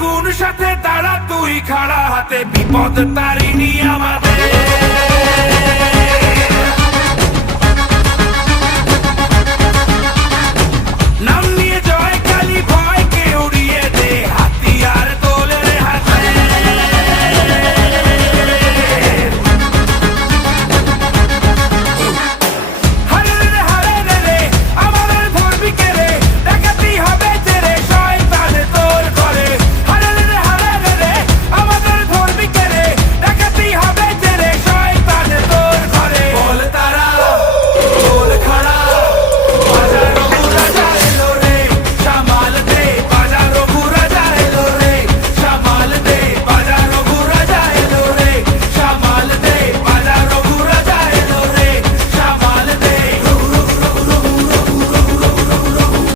গুণ সাথে তারা তুই খাড়া হাতে বিপদ তারিণী।